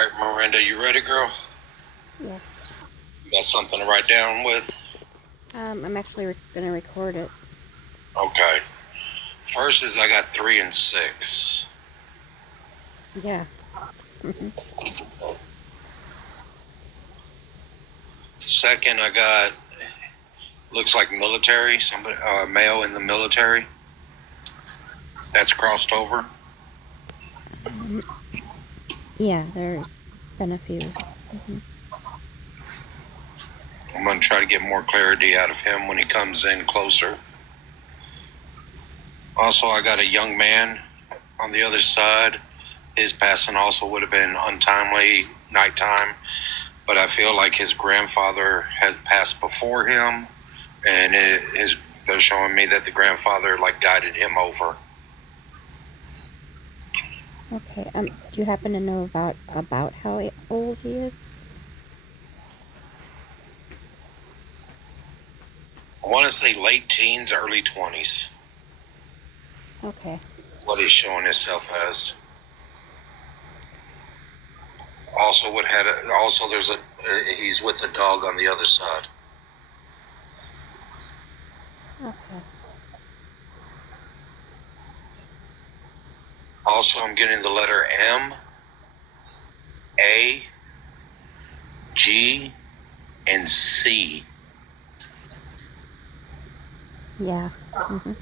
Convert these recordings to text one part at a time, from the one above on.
All right, Miranda, you ready, girl? Yes. You got something to write down with? I'm actually going to record it. Okay. First is I got 3 and 6. Yeah. Mhm. Second, I got looks like military. Somebody, male in the military. That's crossed over. Yeah, there's been a few. I'm gonna try to get more clarity out of him when he comes in closer. Also, I got a young man on the other side. His passing also would have been untimely, nighttime, but I feel like his grandfather had passed before him, and they're showing me that the grandfather guided him over. Okay. Do you happen to know about how old he is? I want to say late teens, early 20s. Okay. What he's showing himself as. Also, he's with a dog on the other side. Okay. Also, I'm getting the letter M, A, G, and C. Yeah. Mm-hmm.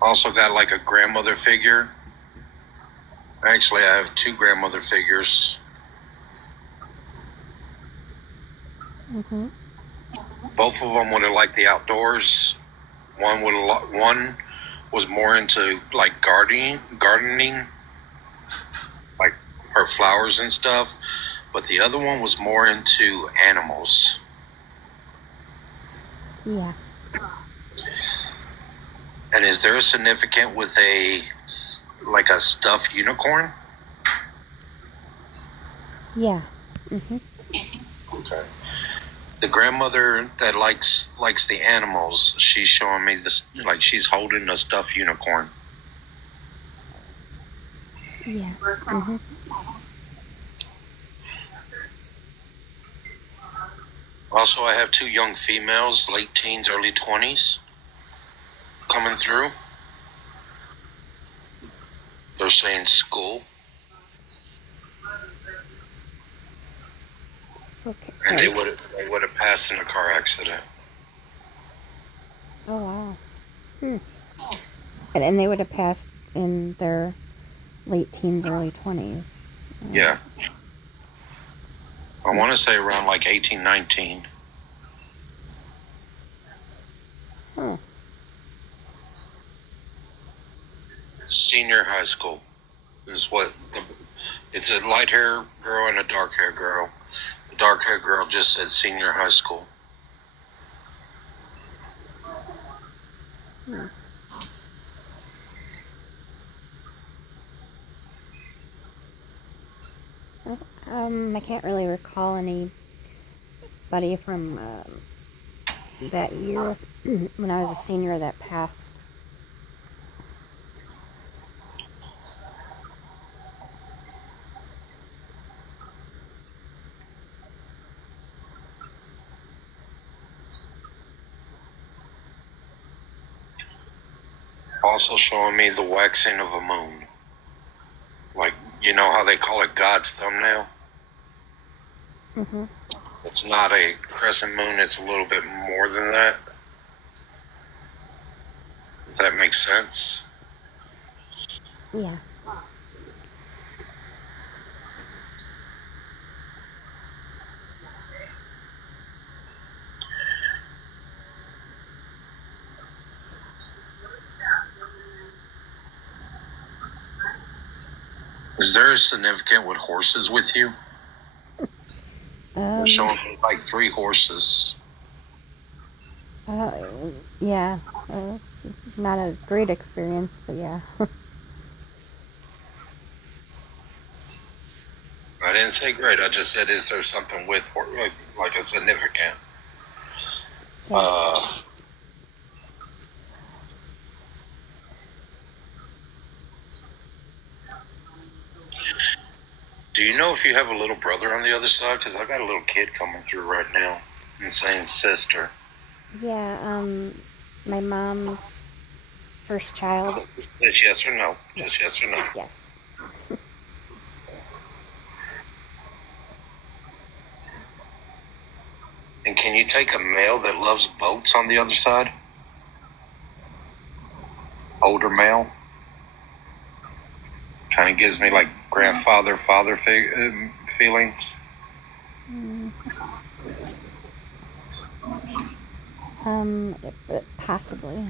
Also got like a grandmother figure. Actually, I have 2 grandmother figures. Mm-hmm. Both of them would have liked the outdoors. One was more into gardening, like her flowers and stuff. But the other one was more into animals. Yeah. And is there a significant with a stuffed unicorn? Yeah. Mm-hmm. Okay. The grandmother that likes the animals, she's showing me this she's holding a stuffed unicorn. Yeah. Mm-hmm. Also, I have 2 young females, late teens, early 20s, coming through. They're saying school. Okay. And they would have passed in a car accident. Oh wow. And they would have passed in their late teens, early 20s. Yeah. I want to say around 18, 19. Oh. Senior high school is it's a light hair girl and a dark hair girl. The dark hair girl just said senior high school. I can't really recall anybody from that year when I was a senior that passed. Also showing me the waxing of a moon. You know how they call it God's thumbnail? Mm-hmm. It's not a crescent moon, it's a little bit more than that. If that makes sense. Yeah. Is there a significant with horses with you? They're showing me 3 horses. Yeah. Not a great experience, but yeah. I didn't say great. I just said, is there something with a significant? Yeah. Do you know if you have a little brother on the other side? Because I got a little kid coming through right now and saying sister. Yeah, my mom's first child. Just yes or no. Yes. Just yes or no. Yes. And can you take a male that loves boats on the other side? Older male? Kind of gives me like grandfather, father feelings. Possibly.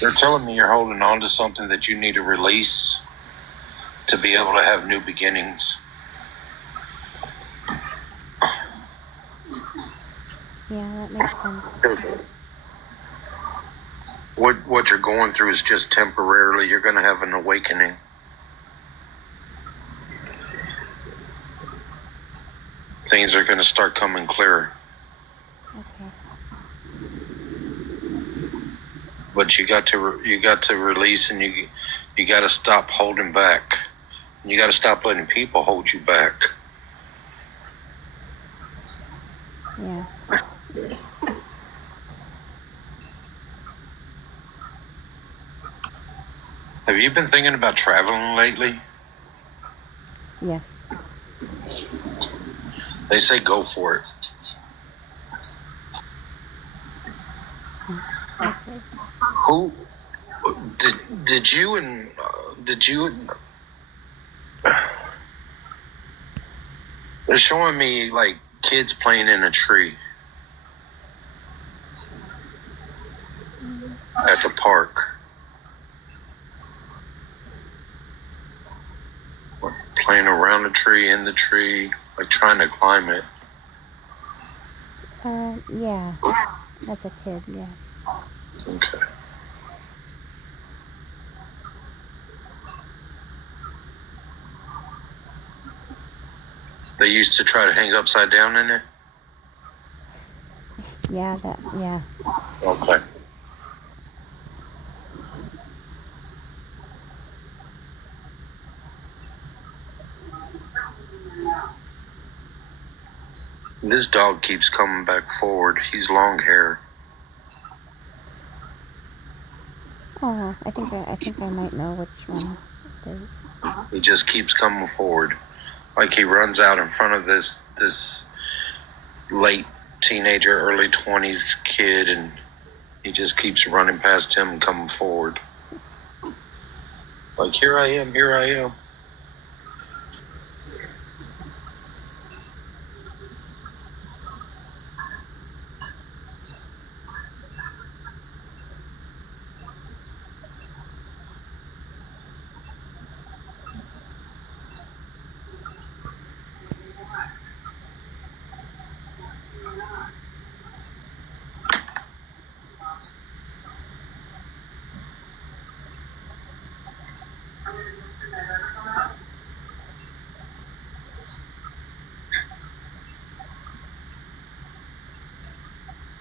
They're telling me you're holding on to something that you need to release to be able to have new beginnings. Yeah, that makes sense. What you're going through is just temporarily. You're going to have an awakening. Things are going to start coming clearer. Okay. But you got to release, and you got to stop holding back. You got to stop letting people hold you back. Yeah. Have you been thinking about traveling lately? Yes. They say go for it. Okay. Who did you they're showing me like kids playing in a tree at the park. Playing around the tree, in the tree, like trying to climb it. Yeah. That's a kid, yeah. Okay. They used to try to hang upside down in it? Yeah, yeah. Okay. This dog keeps coming back forward. He's long hair. Oh, I think I might know which one it is. He just keeps coming forward. Like he runs out in front of this late teenager, early 20s kid, and he just keeps running past him and coming forward. Like, here I am, here I am.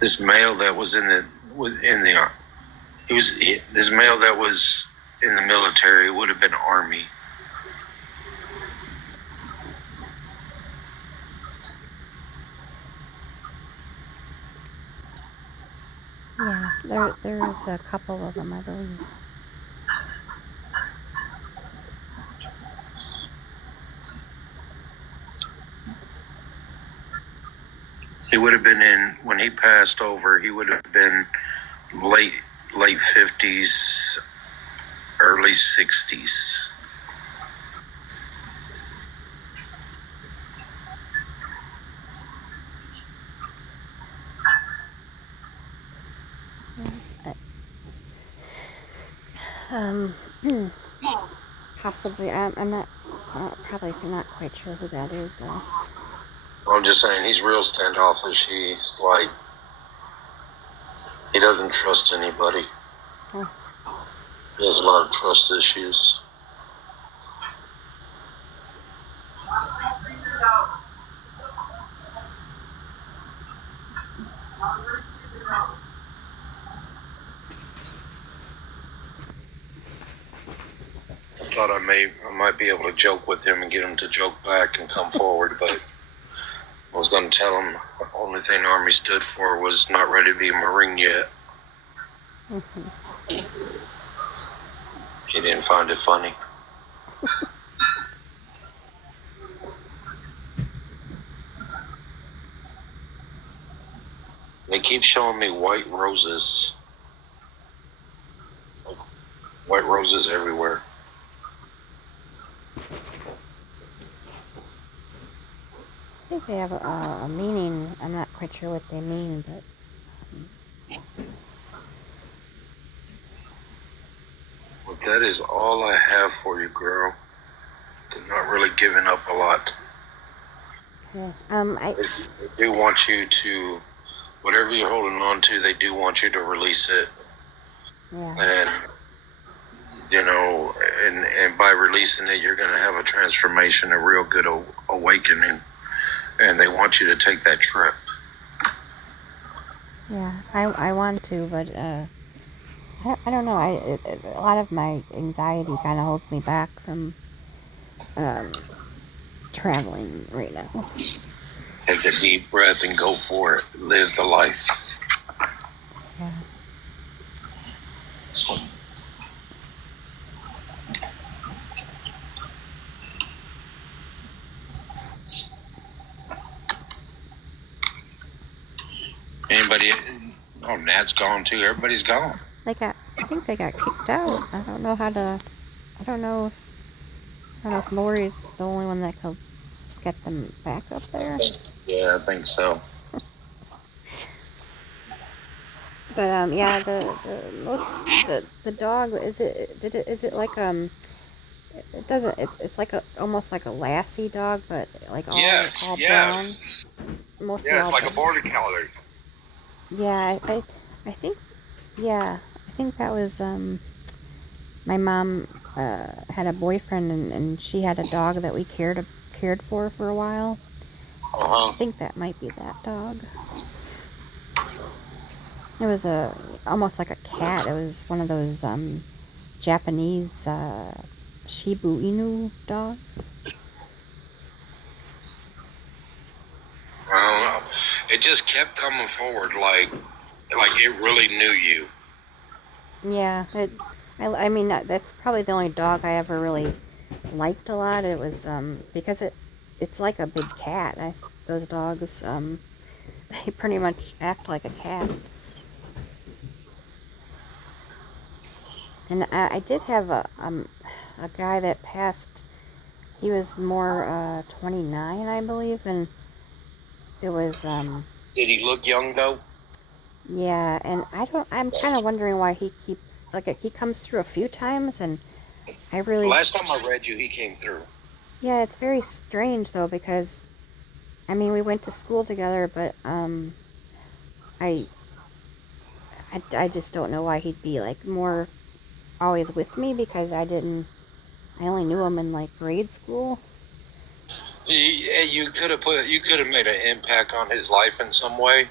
This male that was this male that was in the military would have been Army. Yeah, there's a couple of them, I believe. He would have been when he passed over, he would have been late 50s, early 60s. Possibly. I'm not probably not quite sure who that is though. I'm just saying he's real standoffish. He's like, he doesn't trust anybody. Oh. He has a lot of trust issues. I thought I might be able to joke with him and get him to joke back and come forward, but I was going to tell him the only thing the Army stood for was not ready to be a Marine yet. He didn't find it funny. They keep showing me white roses. White roses everywhere. I think they have a meaning. I'm not quite sure what they mean, but Well, that is all I have for you, girl. I'm not really giving up a lot. yeah. They do want you to, whatever you're holding on to, they do want you to release it. Yeah. And, you know, and by releasing it, you're going to have a transformation, a real good awakening. And they want you to take that trip. Yeah, I want to, but I don't know. A lot of my anxiety kind of holds me back from traveling right now. Take a deep breath and go for it. Live the life. Yeah. Anybody? Oh, Nat's gone too. Everybody's gone. I think they got kicked out. I don't know how to. I don't know if Lori's the only one that could get them back up there. Yeah, I think so. But yeah, the dog is it like it doesn't it's like almost like a Lassie dog, but like all brown. Mostly Yeah, all it's like brown. a border collie. Yeah, I think I think that was my mom had a boyfriend and she had a dog that we cared for a while. I think that might be that dog. It was almost like a cat. It was one of those Japanese Shiba Inu dogs. I don't know. It just kept coming forward like it really knew you. Yeah, I mean that's probably the only dog I ever really liked a lot. It was because it's like a big cat. Those dogs they pretty much act like a cat. And I did have a guy that passed. He was more 29, I believe, and it was Did he look young though? yeah. And I'm kind of wondering why he keeps he comes through a few times, and I really Last time I read you, he came through. yeah. It's very strange though because I mean we went to school together, but I I just don't know why he'd be like more always with me because I only knew him in like grade school. You could have made an impact on his life in some way.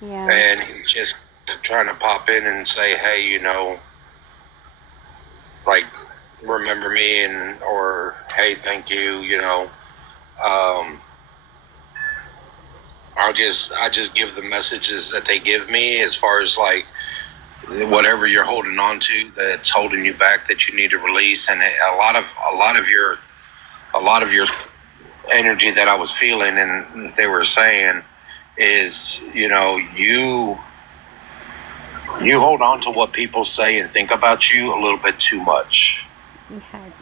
Yeah. And he's just trying to pop in and say, hey, you know, like, remember me, or hey, thank you, you know. I just give the messages that they give me as far as like whatever you're holding on to that's holding you back that you need to release, and a lot of your energy that I was feeling and they were saying is, you know, you hold on to what people say and think about you a little bit too much.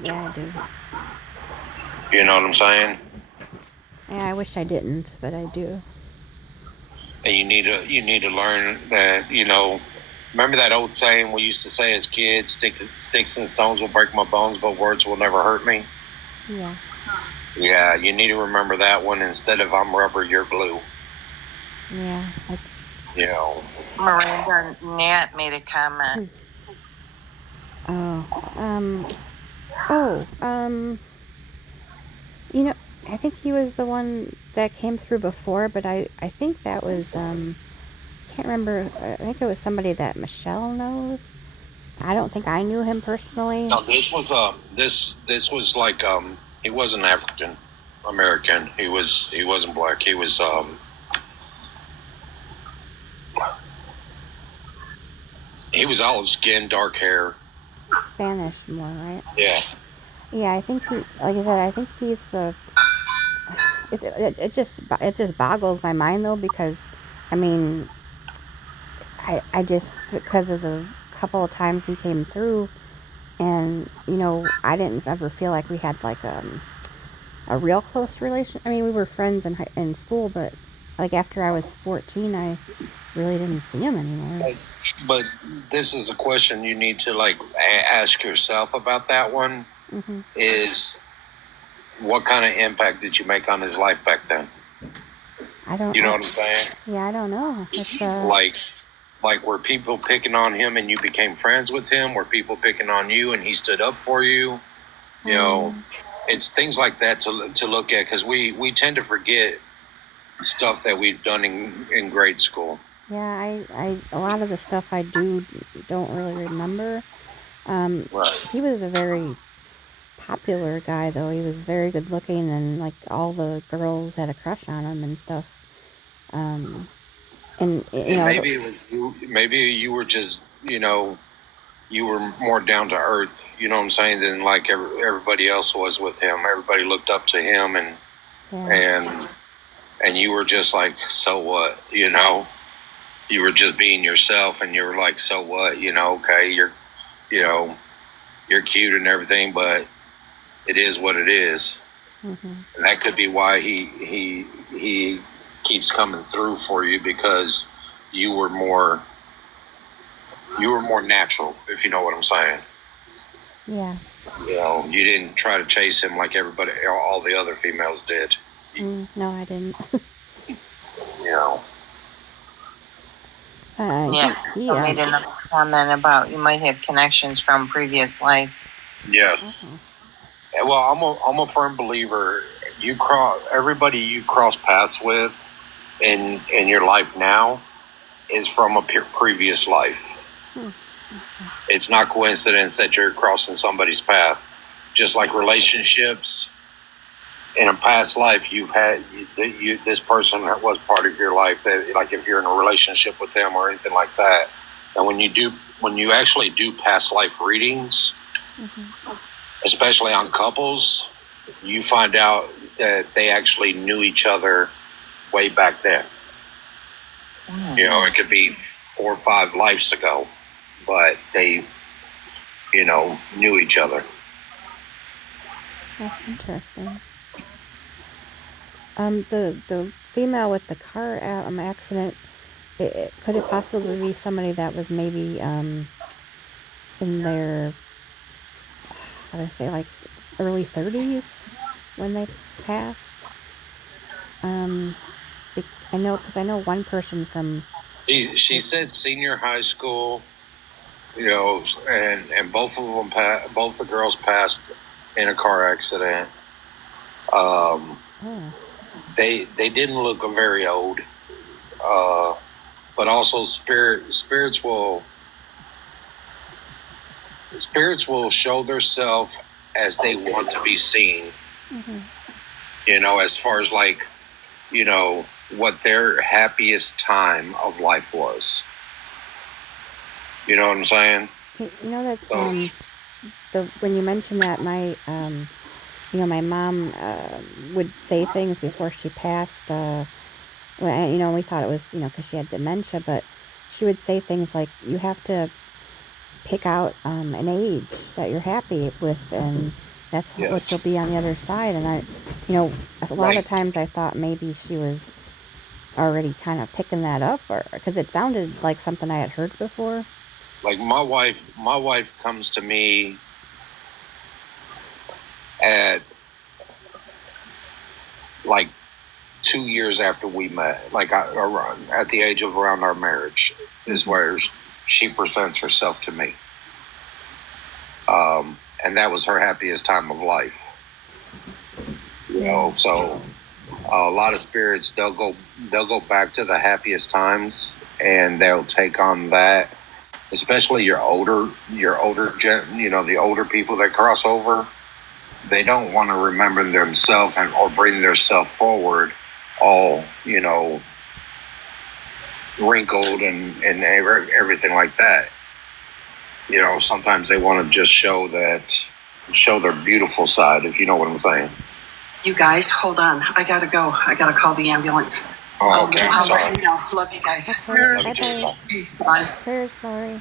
Yeah, I do. You know what I'm saying? Yeah, I wish I didn't, but I do. And you need to learn that, you know, remember that old saying we used to say as kids, sticks and stones will break my bones, but words will never hurt me. Yeah. Yeah, you need to remember that one instead of I'm rubber, you're glue. Yeah, that's. You know. Miranda Nat made a comment. You know, I think he was the one that came through before, but I think that was can't remember. I think it was somebody that Michelle knows. I don't think I knew him personally. No, this was like he wasn't African American. He wasn't black. He was olive skin, dark hair. Spanish more, right? Yeah. Yeah, I think he, like I said, I think he's the. It just boggles my mind though, because, I mean, I just, because of the couple of times he came through, and I didn't ever feel like we had like a real close relation. I mean, we were friends in school, but like after I was 14, I really didn't see him anymore. But this is a question you need to like ask yourself about that one. Mm-hmm. Is what kind of impact did you make on his life back then? I don't. You know what I'm saying? Yeah, I don't know. It's like were people picking on him and you became friends with him? Were people picking on you and he stood up for you? You know, it's things like that to look at, because we tend to forget stuff that we've done in grade school. Yeah, I a lot of the stuff I don't really remember. Right. He was a very popular guy, though. He was very good looking, and like all the girls had a crush on him and stuff. And maybe it was you. Maybe you were just you were more down to earth. You know what I'm saying? Than like everybody else was with him. Everybody looked up to him, and you were just like, so what? You were just being yourself, and you were like, so what? Okay, you're cute and everything, but it is what it is. Mm-hmm. And that could be why he keeps coming through for you, because you were more natural, if you know what I'm saying. Yeah. You didn't try to chase him like all the other females did. No, I didn't. So made another comment about you might have connections from previous lives. Yes. Mm-hmm. Well, I'm a firm believer. Everybody you cross paths with in your life now is from a previous life. It's not coincidence that you're crossing somebody's path. Just like relationships, in a past life this person was part of your life, that like if you're in a relationship with them or anything like that. And when you actually do past life readings, mm-hmm. especially on couples, you find out that they actually knew each other way back then. Mm-hmm. It could be 4 or 5 lives ago, but they knew each other. That's interesting. The female with the car accident, could it possibly be somebody that was maybe in their, how do I say, like early 30s when they passed? I know, because I know one person from. She said senior high school, and both of them both the girls passed in a car accident. They didn't look very old, but also spirits will show themselves as they want to be seen. Mm-hmm. As far as like, what their happiest time of life was. You know what I'm saying? That when you mentioned that, my my mom would say things before she passed. When we thought it was because she had dementia, but she would say things like, "You have to pick out an age that you're happy with, and that's what you'll be on the other side." And I, a lot of times I thought maybe she was already kind of picking that up, or because it sounded like something I had heard before. Like my wife comes to me at like 2 years after we met, like at the age of around our marriage, is where she presents herself to me. And that was her happiest time of life. You know, so a lot of spirits they'll go back to the happiest times, and they'll take on that. Especially your older the older people that cross over, they don't want to remember themselves or bring themselves forward all wrinkled and everything like that. Sometimes they want to just show their beautiful side, if you know what I'm saying. You guys, hold on. I gotta go. I gotta call the ambulance. Oh, okay, I'm I'll let sorry. you know. Love you guys. Okay, Love you too. bye-bye. Bye. Prayers, Lori.